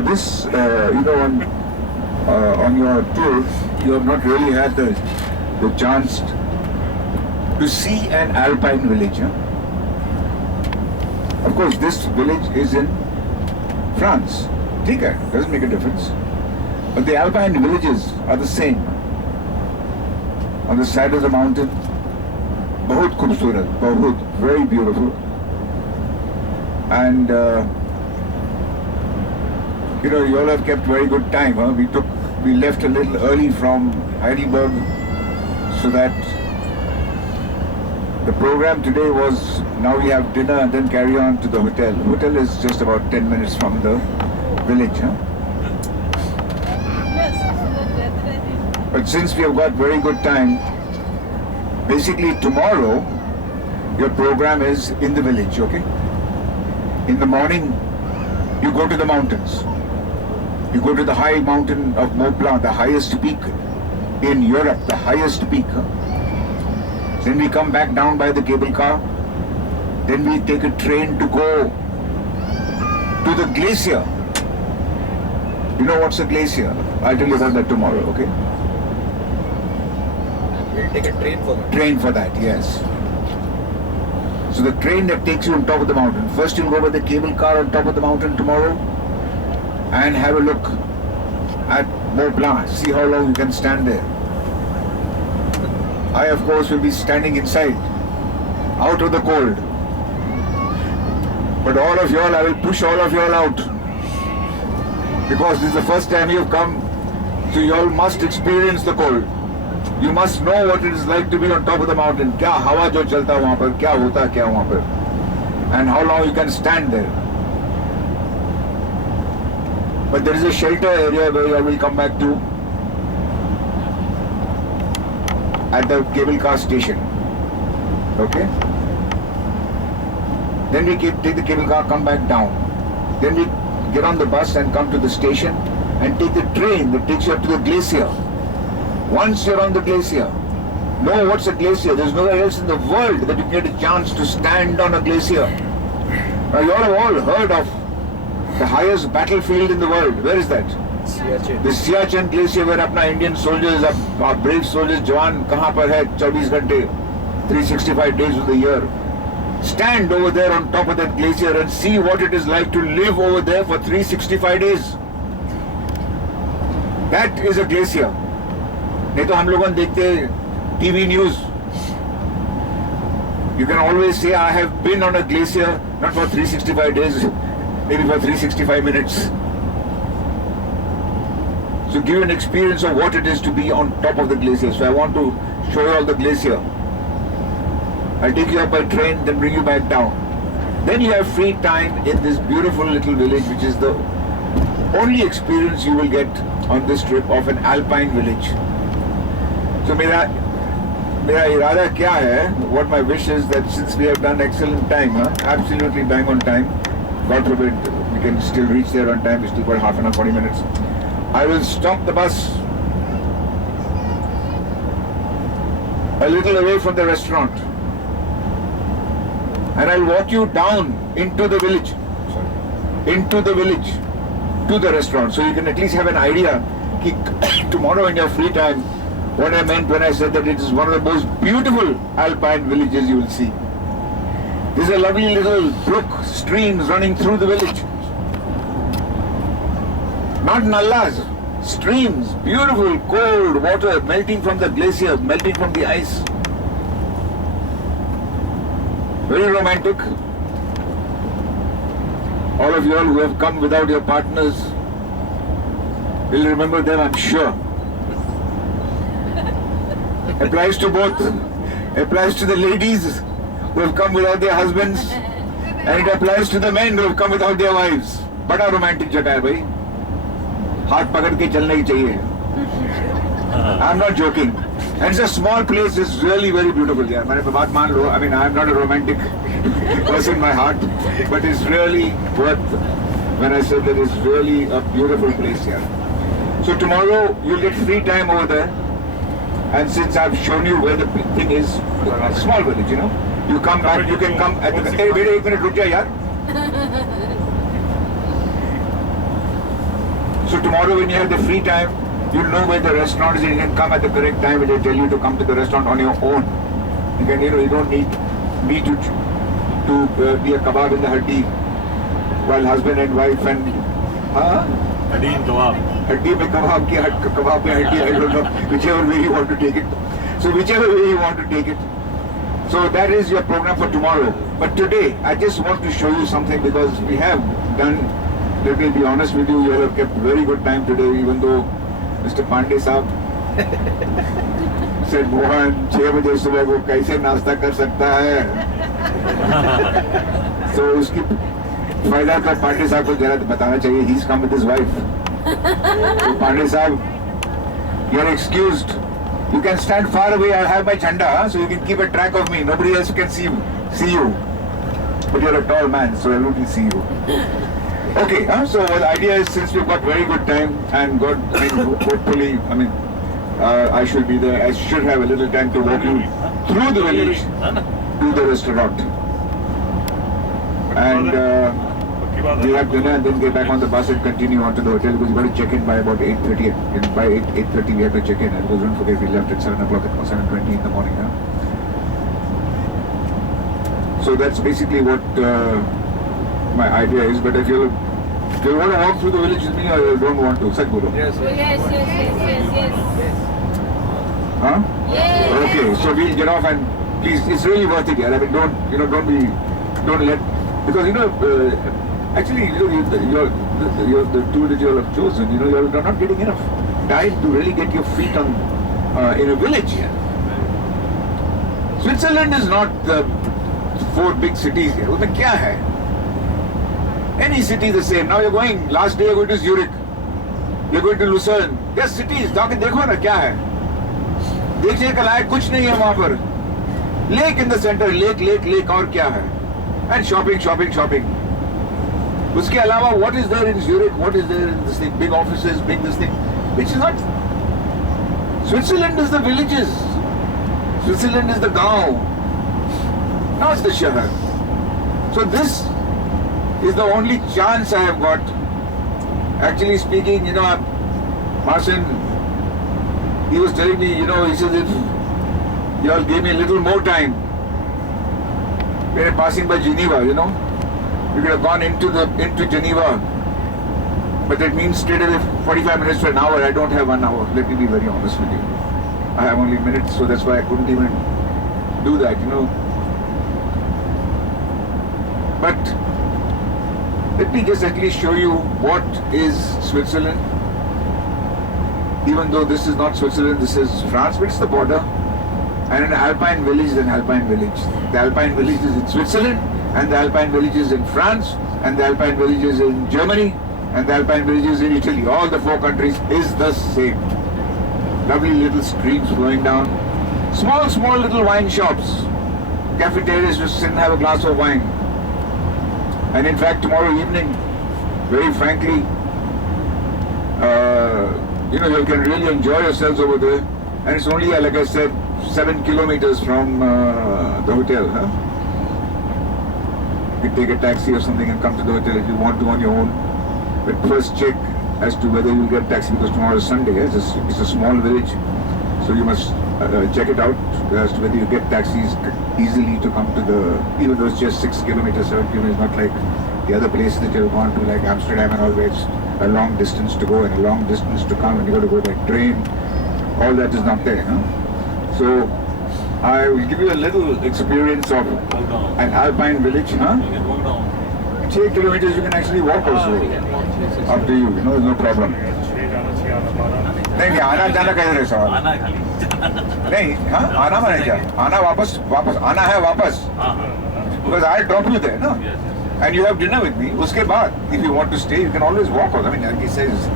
this, on your tour, you have not really had the chance to see an alpine village. Huh? Of course, this village is in France. Okay, doesn't make a difference. But the alpine villages are the same. On the side of the mountain, बहुत खूबसूरत, बहुत, very beautiful. And you all have kept very good time. Huh? We left a little early from Heidelberg, so that the program today was, now we have dinner and then carry on to the hotel. The hotel is just about 10 minutes from the village. Huh? But since we have got very good time, basically tomorrow your program is in the village, okay? In the morning you go to the mountains. You go to the high mountain of Mont Blanc, the highest peak in Europe, the highest peak. Huh? Then we come back down by the cable car. Then we take a train to go to the glacier. You know what's a glacier? I'll tell you about that tomorrow, okay? We'll take a train for that. Train for that, yes. So the train that takes you on top of the mountain. First you'll go by the cable car on top of the mountain tomorrow and have a look at Mont Blanc. See how long you can stand there. I, of course, will be standing inside, out of the cold. But all of y'all, I will push all of y'all out. Because this is the first time you've come, so y'all must experience the cold. You must know what it is like to be on top of the mountain. क्या हवा जो चलता है वहाँ पर, क्या होता है क्या वहाँ पर, and how long you can stand there. But there is a shelter area where I will come back to at the cable car station. Okay? Then we take the cable car, come back down. Then we get on the bus and come to the station and take the train that takes you up to the glacier. Once you're on the glacier, know what's a glacier. There's nowhere else in the world that you get a chance to stand on a glacier. Now you all have all heard of the highest battlefield in the world. Where is that? Siachen. The Siachen glacier, where अपना Indian soldiers, our brave soldiers, जवान कहाँ पर है 24 घंटे, 365 days of the year. Stand over there on top of that glacier and see what it is like to live over there for 365 days. That is a glacier. नहीं तो हम लोगों देखते TV news. You can always say I have been on a glacier, not for 365 days, maybe for 365 minutes. So give you an experience of what it is to be on top of the glacier. So I want to show you all the glacier. I'll take you up by train, then bring you back down. Then you have free time in this beautiful little village, which is the only experience you will get on this trip of an alpine village. So मेरा इरादा क्या है? What my wish is that since we have done excellent time, absolutely bang on time. God forbid we can still reach there on time. We still got half an hour, 40 minutes. I will stop the bus a little away from the restaurant, and I'll walk you down into the village, to the restaurant, so you can at least have an idea. Tomorrow in your free time, what I meant when I said that it is one of the most beautiful alpine villages you will see. There's a lovely little brook, streams running through the village. Not nallas, streams, beautiful cold water melting from the glacier, melting from the ice. Very romantic. All of you all who have come without your partners will remember them, I'm sure. Applies to both. Applies to the ladies who have come without their husbands, and it applies to the men who have come without their wives. बड़ा romantic जगह है भाई. हाथ पकड़ के चलना ही चाहिए. I'm not joking. And it's a small place. It's really very beautiful. यार मैंने बात मान लो. I mean, I'm not a romantic person in my heart, but it's really worth when I said that it's really a beautiful place here. So tomorrow you'll get free time over there. And since I've shown you where the thing is, a small village, you come back, you can come at the... Hey, wait, 1 minute, रुक जा यार. So tomorrow when you have the free time, you'll know where the restaurant is and you can come at the correct time when they tell you to come to the restaurant on your own. You can, you don't need me to be a kebab in the haddi while husband and wife and Haddi and kebab. haddi mein kebab ki kebab mein haddi, I don't know, whichever way you want to take it. So whichever way you want to take it. So that is your program for tomorrow. But today, I just want to show you something because we have done, let me be honest with you, you have kept very good time today, even though Mr. Pandey Saab said, Mohan, 6 बजे सुबह को कैसे नाश्ता कर सकता है? So उसकी फायदा तो पांडे साहब को जरा बताना चाहिए. He's come with his wife. So Pandey Saab, you're excused. You can stand far away. I'll have my jhanda, so you can keep a track of me. Nobody else can see you. But you're a tall man, so I won't see you. Okay, so the idea is, since we've got very good time and God, hopefully, I should be there. I should have a little time to walk you through the village to the restaurant. And we have dinner and then get back on the bus and continue on to the hotel because we've got to check in by about 8:30. And by 8:30 we have to check in. And don't forget we left at 7 o'clock at 7:20 in the morning. So that's basically what my idea is. But if you want to walk through the village with me or you don't want to, Sach bolo. Yes. Huh? Yes. Okay, so we'll get off and please, it's really worth it. Yeah. I mean, don't let, because actually, the tool that you all have chosen, you're not getting enough time to really get your feet on in a village here. Switzerland is not the 4 big cities here. उसमें क्या है? Any city is the same. Now you're going, last day you're going to Zurich. You're going to Lucerne. There's cities. जाके देखो ना क्या है. देखने का लायक कुछ नहीं है वहाँ पर. Lake in the center, lake और क्या है? And shopping. उसके अलावा what is there in Zurich? What is there in this thing? Big offices, big this thing. Which is not. Switzerland is the villages. Switzerland is the gaon. Now it's the shahar. So this is the only chance I have got. Actually speaking, Marcin, he was telling me, he says, if you all gave me a little more time, we were passing by Geneva, we could have gone into Geneva. But that means straight away 45 minutes to an hour. I don't have 1 hour. Let me be very honest with you. I have only minutes, so that's why I couldn't even do that, But let me just at least show you what is Switzerland. Even though this is not Switzerland, this is France, but it's the border. And an alpine village is an alpine village. The alpine village is in Switzerland, and the alpine village is in France, and the alpine village is in Germany, and the alpine village is in Italy. All the 4 countries is the same. Lovely little streams flowing down. Small little wine shops. Cafeterias to sit and have a glass of wine. And in fact, tomorrow evening, very frankly, you can really enjoy yourselves over there. And it's only, like I said, 7 kilometers from the hotel. You can take a taxi or something and come to the hotel if you want to on your own. But first check as to whether you'll get a taxi because tomorrow is Sunday. It's a small village. So you must check it out as to whether you get taxis easily to come to even though it's just 6 kilometers, 7 kilometers, not like the other places that you've gone to, like Amsterdam and all that. It's a long distance to go and a long distance to come, and you got to go by train. All that is not there. So I will give you a little experience of an alpine village. You can walk down. 6 kilometers you can actually walk also. Up to you, there's no problem. नहीं आना जाना कैसे रहे सवाल आना खाली नहीं आना मैंने क्या आना वापस आना है वापस because I'll drop you there no and you have dinner with me उसके बाद if you want to stay you can always walk out. I mean like he says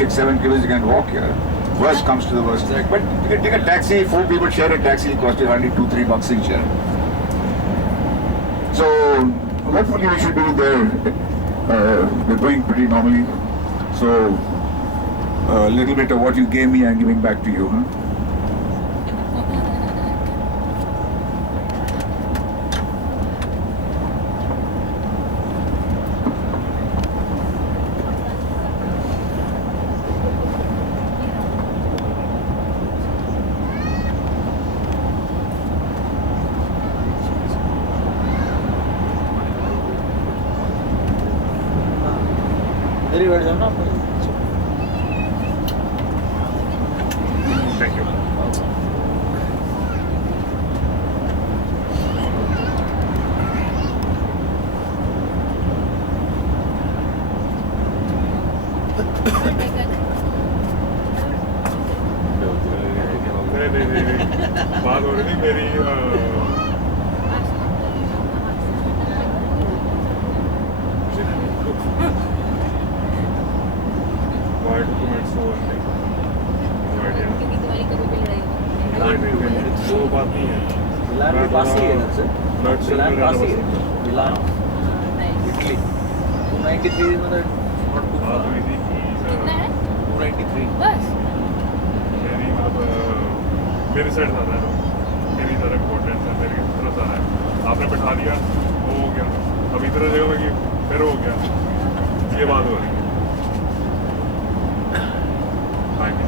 6-7 kilos you can walk here. Worst comes to the worst, but you can take a taxi. 4 people share a taxi, it costs you only $2-3 each share. So hopefully we should be there. We're going pretty normally, so a little bit of what you gave me I'm giving back to you. इधर ही बैठ जाओ ना आप। Thank you. नहीं बात हो रही थी मेरी why documents so नहीं वो बात नहीं है मिलान के पास ही है ना सर। ब्लड मिलान सेल पास ही है। मिलान इटली 293 मतलब नॉट टू बात हुई थी कि 293 बस मेरी मतलब मेरी साइड ज़्यादा है मेरी ज़्यादा इम्पोर्टेंट है मेरी तरफ ज़्यादा है आपने बैठा दिया वो हो गया अब इधर जगह में कि फिर हो गया ये बात हो रही है पानी में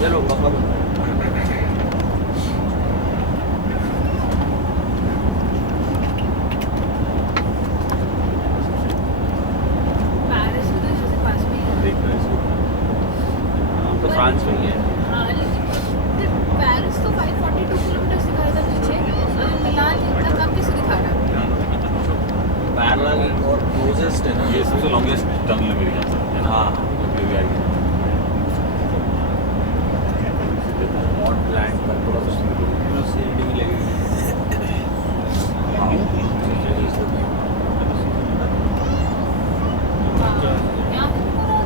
चलो पापा पेरिस में तो जैसे पास में ही है। तो फ्रांस में ही है। हाँ, लेकिन पेरिस तो 542 किलोमीटर दिखा रहा था पीछे और मिलान इतना कम कैसे दिखा रहा है? पैरेलल और क्लोजेस्ट है ना ये सबसे लॉन्गेस्ट टनल है मेरे ख्याल से है ना हाँ ये भी आएगी मॉड लैंड पर थोड़ा सा यूनिवर्सिटी भी लगेगी। हाँ, यहाँ पे तो पूरा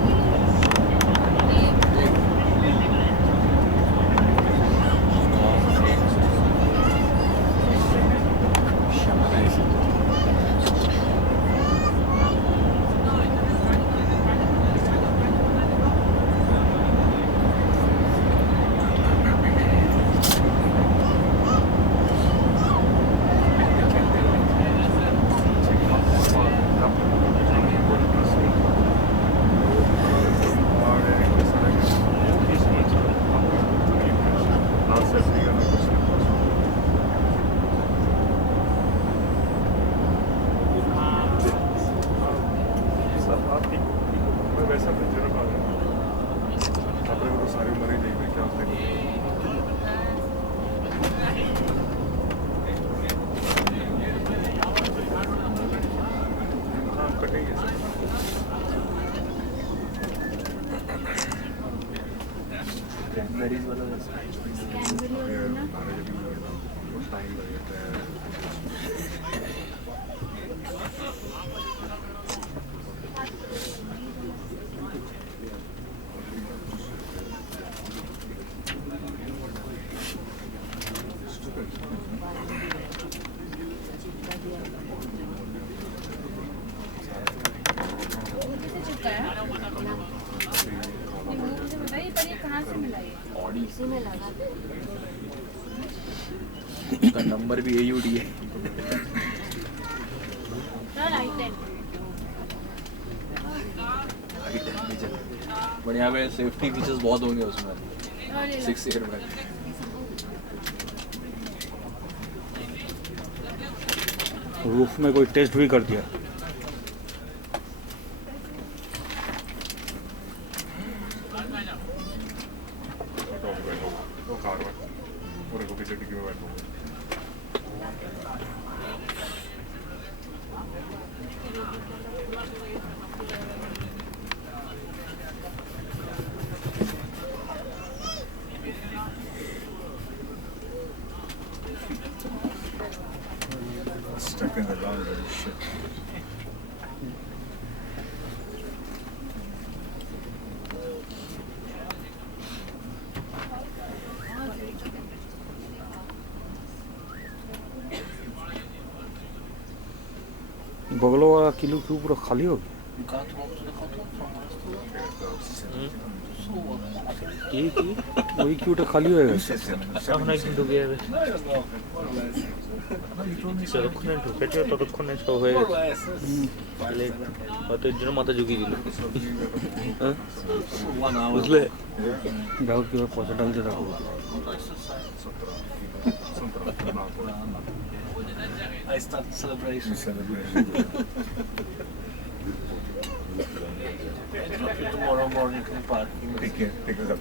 ये वैसा तो जरूर आ गया अपने को तो सारी उम्र ही नहीं हुई क्या उसने हाँ कटेंगे कैनबेरीज वाला कैनबेरी और ना टाइम लगता है वो कैसे चिपका है? ये मुझे बताइए पर ये कहाँ से मिला ये? इसी में लगा था। उसका नंबर भी AUD है। बट यहाँ पे सेफ्टी फीचर्स बहुत होंगे उसमें 6 ईयर में। रूफ में कोई टेस्ट भी कर दिया वो कार में पूरे को पीछे डिग्गी में बैठो Stuck in the ground and shit. बगलों वाला किलो क्यों पूरा खाली हो गया কি কি ওই কিউটা খালি হয়ে গেছে এখন একদিন ঢুকে যাবে যতক্ষণে ঢুকেছে ততক্ষণে সব হয়ে গেছে তাহলে হয়তো এর জন্য মাথা ঝুঁকিয়ে দিল হ্যাঁ বুঝলে দেখো কিভাবে পয়সা ঢালতে থাকো I start celebration. Drop you tomorrow morning in parking. Take us up.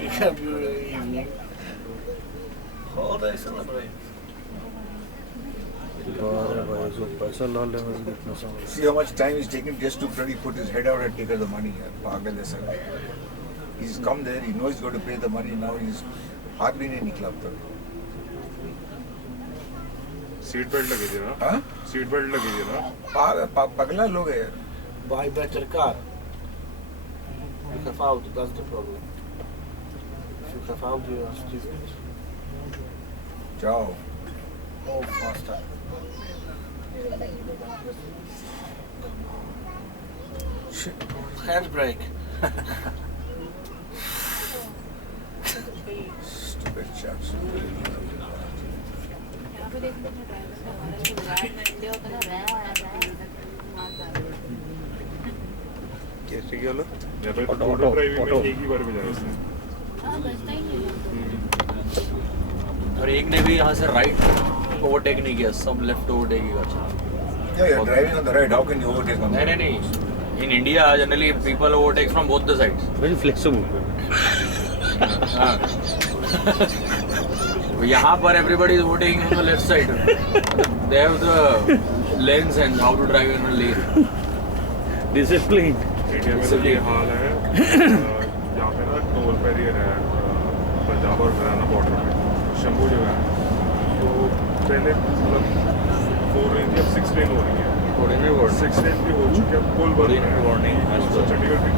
Pick up you evening. All day celebrate. अरे भाई जो पैसा ला ले मैं देखना समझ See how much time he's taken just to bloody put his head out and take us the money. Pagal hai sir. He's come there, he knows he's got to pay the money, now he's hardly नहीं निकला अब तक. Seat belt लगी थी ना हाँ? Seat belt लगी थी ना पगला लोग है यार. Buy better car. You have out, that's the problem. If you have out, you are stupid. जाओ. Oh, faster. Handbrake. Stupid chaps. यहाँ पे देख लो ड्राइवर का हमारा जो विराट में इंडिया होता है ना मारता है कैसे क्या लो या फिर ऑटो, ऑटो ड्राइविंग ऑटो। में एक ही बार में जाए उसने हाँ बचता ही नहीं है और एक ने भी यहाँ से राइट ओवरटेक नहीं किया, सब लेफ्ट ओवरटेक ही करता. Yeah, you're driving on the right. How can you overtake on the नहीं नहीं नहीं. In India, generally people overtake from both the sides. Very flexible हाँ. यहाँ पर everybody is overtaking on the left side. They have the lanes and how to drive in a lane. Discipline India में तो ये हाल है यहाँ पे ना टोल बैरियर है पंजाब और हरियाणा बॉर्डर में शंभू जगह है तो पहले मतलब 4 लेन थी अब 6 लेन हो रही है Ordinary warning. 6 लेन भी हो चुकी है पुल बन रहा है Warning has तो to- चंडीगढ़ की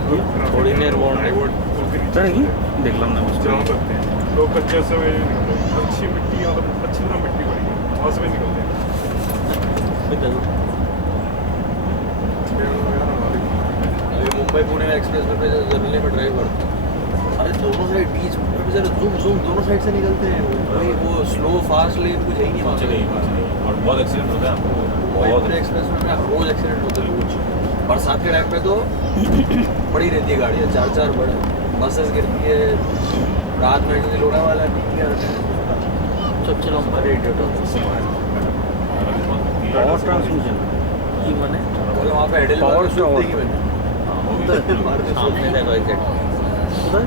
Ordinary warning. पुल के नीचे जाएगी देखलाम ना जहाँ बनते हैं लोग कच्चे से में निकलते हैं अच्छी मिट्टी मतलब अच्छी तरह मिट्टी पड़ी है वहाँ से भी निकलते हैं अभी मुंबई पुणे एक्सप्रेस वे पे जनरली मैं ड्राइव करता हूँ. अरे दोनों साइड बीच में बेचारे जूम जूम दोनों साइड से निकलते हैं. भाई वो स्लो फास्ट लेन कुछ है ही नहीं वहाँ पे. और बहुत एक्सीडेंट होता है आपको मुंबई पुणे एक्सप्रेस वे में रोज एक्सीडेंट होते हैं रोज. बरसात के टाइम पे तो बड़ी रहती है गाड़ियाँ, 4-4 बड़े बसेस गिरती है. रात में किसी लोड़ा वाला नहीं किया सब चलो हमारे इडियट पावर ट्रांसमिशन की माने मतलब वहाँ पे हेडल Power शॉट shower. देखी मैंने. सामने देखो एग्जैक्ट उधर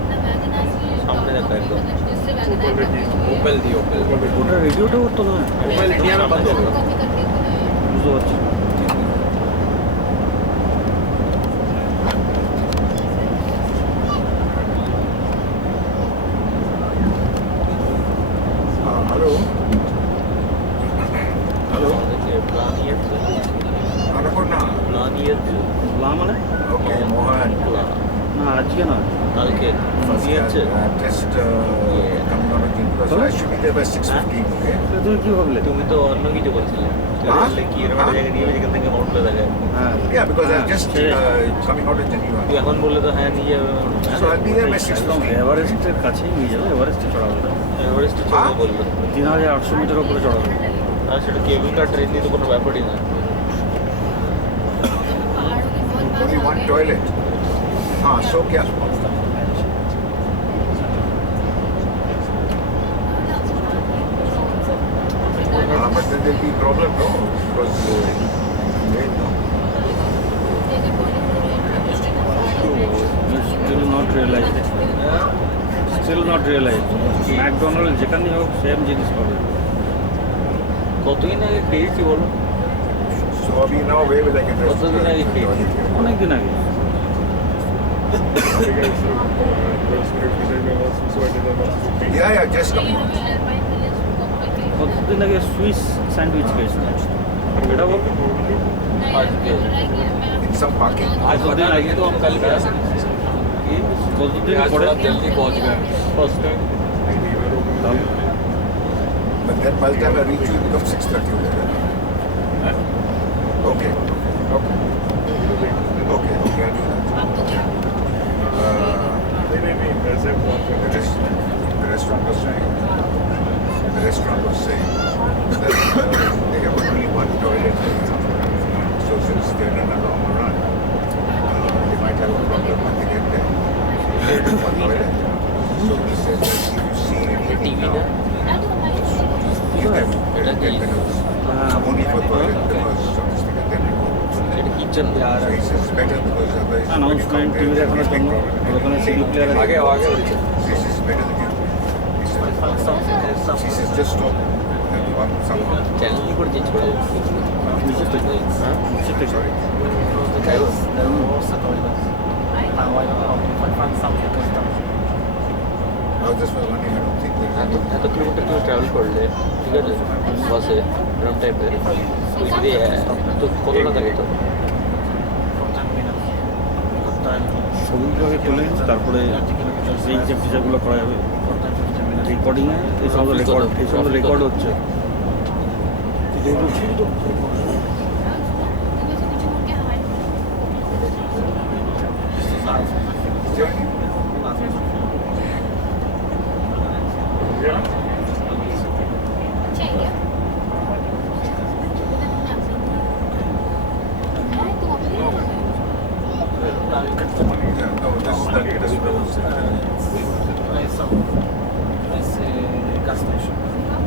सामने देखो एकदम ओपेल थी ओपेल. ওটা রেডিওটা করতো না ओपेल इंडिया में बंद हो गया. বুঝতে পারছি हेलो हेलो अन्नपूर्णा লা মানে ओके मोहन না আজকে না কালকে just coming on again because I should be there by 6:15 okay তুমি কি ভাবলে তুমি তো অন্য কিছু বলছিলে কি এরকম একটা জায়গা নিয়ে যেখান থেকে মাউন্ট লাগা যায় হ্যাঁ yeah because I'm just coming out of Geneva তুই এখন বললে তো হ্যাঁ নিয়ে যাবে so I'll be there by 6:15 এভারেস্টের কাছেই নিয়ে যাবে এভারেস্টে চড়াবে এভারেস্ট চড়া বললো 3800 মিটার উপরে চড়াবে আর সেটা কেবল কার ট্রেন দিয়ে তো কোনো ব্যাপারই না only one toilet हाँ so क्या but then there'll be problem no because late no still not realise McDonald যেখানেই হোক সেম জিনিস পাবে কতদিন আগে খেয়েছি বলো so अभी now where will I get rest কতদিন আগে খেয়েছি অনেক দিন আগে yeah just coming out কতদিন আগে সুইস স্যান্ডউইচ খেয়েছি এটা বল in some parking आज पता लगे तो हम कल गया सकते. কতদিন आज পরে थोड़ा जल्दी पहुँच गए. First time but then by the time I reach you it becomes 6:30 over there okay okay I'll do that से फोन कर The restaurant was saying that they have only one toilet. So since they're in a long run, they might have a problem when they get there. They have one toilet. So he said that if you see anything now, give them 10 minutes. Only for toilet because obviously then you go to এটা kitchen So he says it's better because otherwise announcement TV দেখানোর জন্য ওখানে CD player আছে आगे आगे बढ़िए this is better than you. He says just stop. And one some channel কি করে চেঞ্জ করে নিচে থেকে হ্যাঁ নিচে থেকে sorry. I was just wondering, I don't think there is any. এত কিলোমিটার তুমি ট্রাভেল করলে ঠিক আছে বাসে এরকম টাইপে যদি তো কত টাকা যেত ছবিগুলোকে তুলে তারপরে এই যে ফিচারগুলো করা যাবে রেকর্ডিংয়ে এই সমস্ত রেকর্ড হচ্ছে No, this is the latest proposal.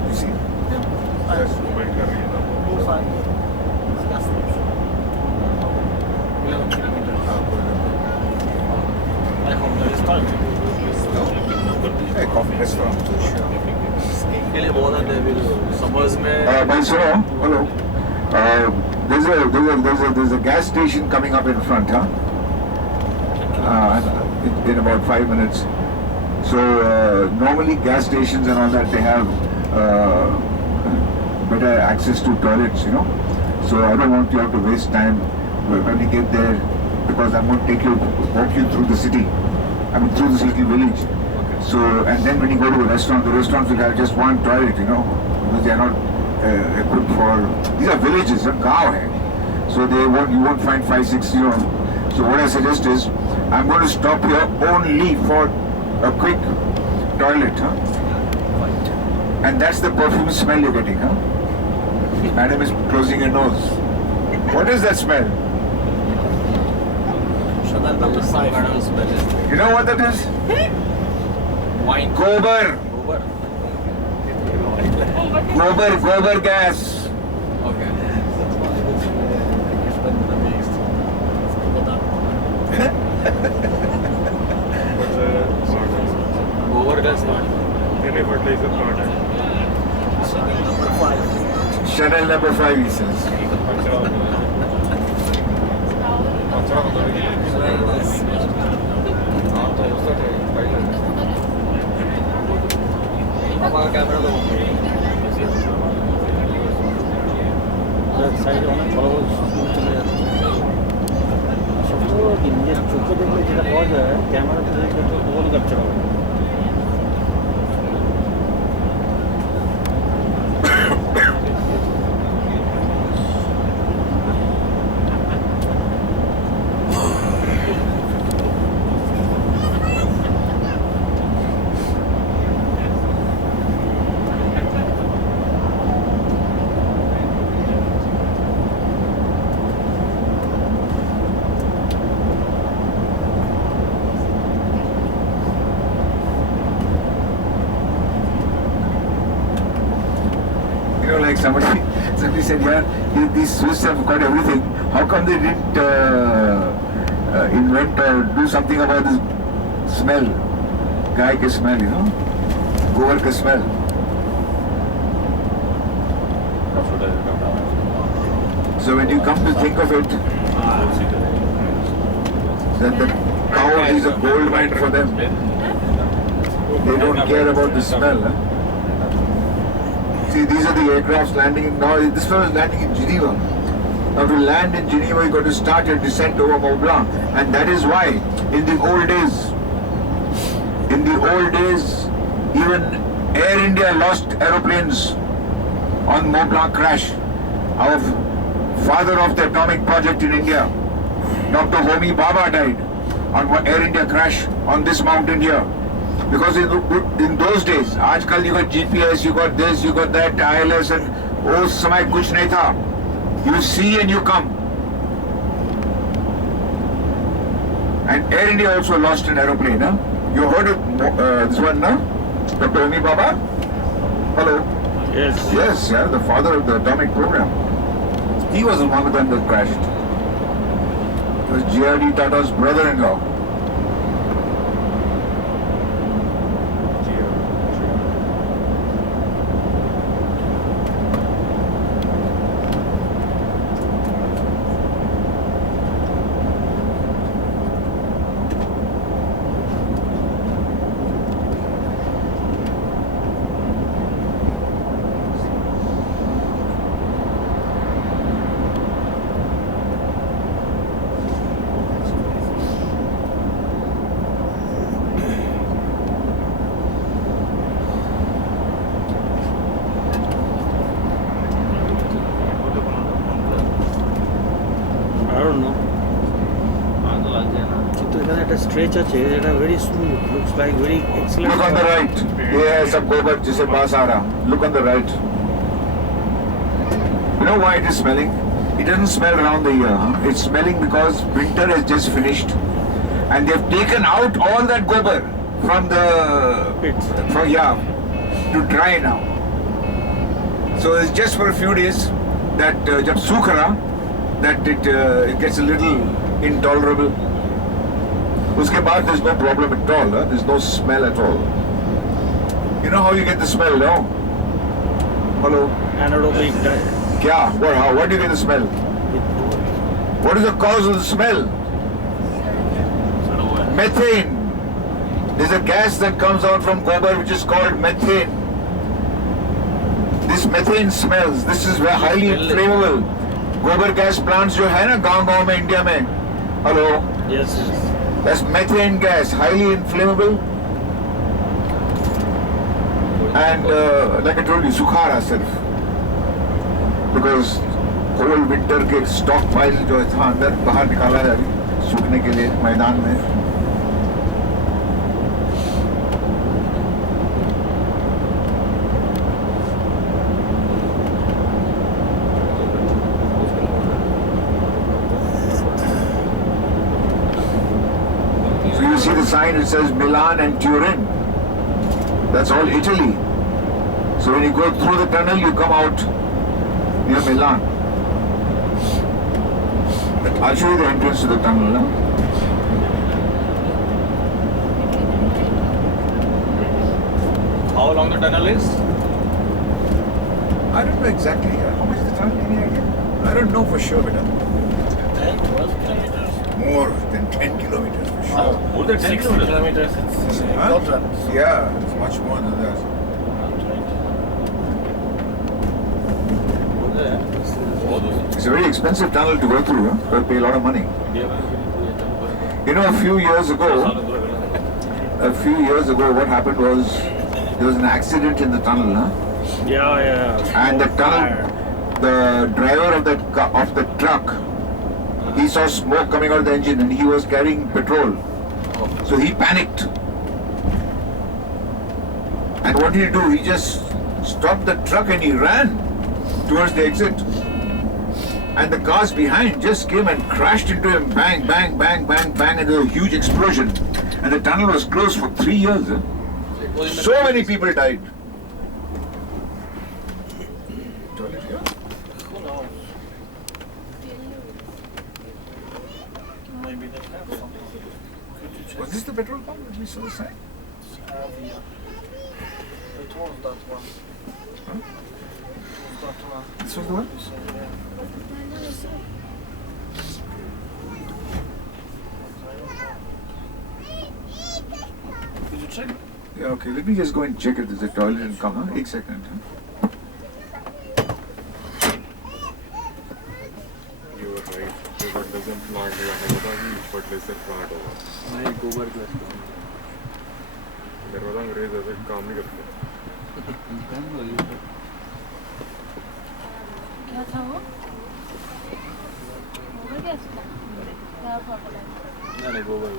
You see? That's movement कर रही है ना a coffee restaurant. के लिए बहुत आते हैं फिर समर्स में By Soro, hello. There's a gas station coming up in front, huh? In about 5 minutes. So normally gas stations and all that, they have better access to toilets, you know. So I don't want you to have to waste time when you get there because I'm going to walk you through the city. I mean through this little village. So and then when you go to a restaurant, the restaurants will have just one toilet, you know, because they are not equipped for. These are villages, a gaon hai. So you won't find 5, 6, you know. So what I suggest is, I'm going to stop here only for a quick toilet, huh? And that's the perfume smell you're getting, huh? Madam is closing her nose. What is that smell? Chanel number 5 smell is You know what that is? wine Gobar. Gobar gas. okay गोबर का smart मैंने fertiliser plant है Chanel number 5, he says. पापा का camera तो সাইডে অনেক বড় বড় স্কুল চলে যাচ্ছে সবসময় কি নিজের চোখে দেখলে যেটা পাওয়া যায় ক্যামেরাতে দেখলে তো ওগুলো ক্যাপচার হবে Like somebody said, yeah, these Swiss have got everything. How come they didn't invent or do something about this smell? Guy ka smell, you know? Gobar ka smell. So when you come to think of it, that the cow is a gold mine for them. They don't care about the smell. Huh? See, these are the aircrafts landing in now. This one is landing in Geneva. Now to land in Geneva, you got to start your descent over Mont Blanc, and that is why in the old days, even Air India lost aeroplanes on Mont Blanc crash. Our father of the atomic project in India, Dr. Homi Bhabha, died on Air India crash on this mountain here. Because in those days, आजकल you got GPS, you got this, you got that, ILS, and उस समय कुछ नहीं था. You see and you come. And Air India also lost an aeroplane. Huh? You heard of this one, no? Dr. Homi Baba? Hello. Yes. Yes, yeah, the father of the atomic program. He was the one of them that crashed. He was J.R.D. Tata's brother-in-law. I don't know. কিন্তু এখানে একটা stretch আছে এটা very smooth looks like very excellent Look on the right. ये है सब गोबर जिसे पास आ रहा. Look on the right. You know why it is smelling? It doesn't smell around the year. Huh? It's smelling because winter has just finished, and they've taken out all that gobar from the pits. to dry now. So it's just for a few days that जब सूख रहा, that it gets a little intolerable. उसके बाद there's no problem at all. Huh? There's no smell at all. You know how you get the smell, no? Hello. Anaerobic क्या? What do you get the smell? What is the cause of the smell? Methane. There's a gas that comes out from gobar which is called methane. This methane smells. This is very highly flammable. गोबर gas plants जो है ना गांव-गांव में India में. Hello. Yes. That's methane gas, highly inflammable. And like I told you, सूखा रहा सिर्फ. Because cold winter के स्टॉक पाइल जो था अंदर बाहर निकाला है अभी सूखने के लिए मैदान में. So you see the sign, it says Milan and Turin. That's all Italy. So when you go through the tunnel, you come out near Milan. I'll show you the entrance to the tunnel. Huh? How long the tunnel is? I don't know exactly. How much is the tunnel? Any idea? I don't know for sure, beta. 12 kilometers. More than 10 kilometers for sure. More than 10 kilometers. Huh? Yeah, it's much more than that. It's a very expensive tunnel to go through. Huh? You'll pay a lot of money. You know, a few years ago, what happened was there was an accident in the tunnel, huh? Yeah. And the tunnel, the driver of the truck, he saw smoke coming out of the engine and he was carrying petrol. So he panicked. And what did he do? He just stopped the truck and he ran towards the exit. And the cars behind just came and crashed into him. Bang, bang, bang, bang, bang, and there was a huge explosion. And the tunnel was closed for 3 years. Huh? So many people died. Was this the petrol pump that we saw the sign? It was that one. Huh? That one. This was the one? Did you check? Yeah, okay. Let me just go and check if there's a toilet and come. Huh? 1 second. Huh? You were right. Gobar doesn't plant लगाने को था कि fertilizer plant होगा. नहीं गोबर gas. मेरे को अंग्रेज ऐसे काम नहीं करते. क्या था वो? गोबर गैस था? क्या फर्टिलाइजर? नहीं गोबर.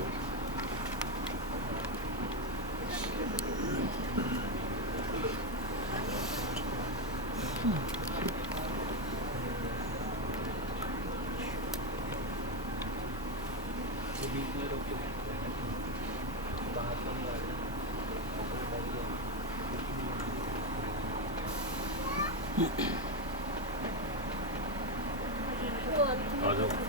आ जाओ